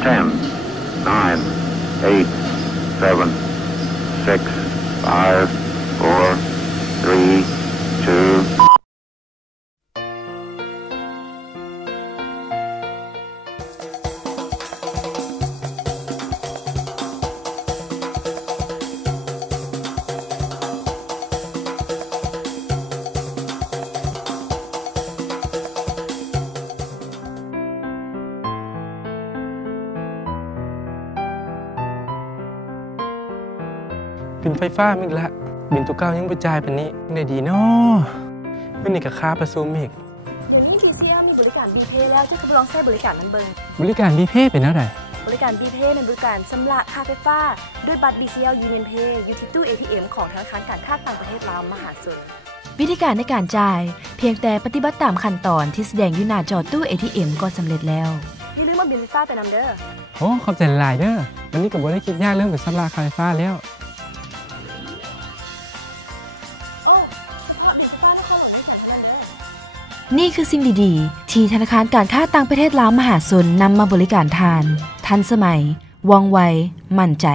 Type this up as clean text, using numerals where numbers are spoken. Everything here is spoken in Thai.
10, 9, 8, 7, 6, 5, 4, 3, 2. บินไฟฟ้ามิกละบินตัวเก้ายังกระจายแบบนี้ได้ดีเนาะไม่นี่กับค่าประซูมิกเดี๋ยวนี้ BCL มีบริการ BPay แล้วจะทดลองใช้บริการนั้นเบิงบริการ BPay เป็นอะไรบริการ BPay เป็นบริการชำระค่าไฟฟ้าด้วยบัตร BCL Union Pay อยู่ที่ตู้ ATM ของธนาคารการค้าต่างประเทศลาวมหาชนวิธีการในการจ่ายเพียงแต่ปฏิบัติตามขั้นตอนที่แสดงอยู่หน้าจอตู้ ATM ก็สำเร็จแล้วอย่าลืมมาบินไฟฟ้าไปนำเด้อโอ้ขอบใจหลายเด้อวันนี้กับบริคิดยากเรื่องกับชำระค่าไฟฟ้าแล้วนี่คือสิ่งดีๆที่ธนาคารการค้าต่างประเทศลาวมหาชนนำมาบริการทานทันสมัยว่องไวมั่นใจ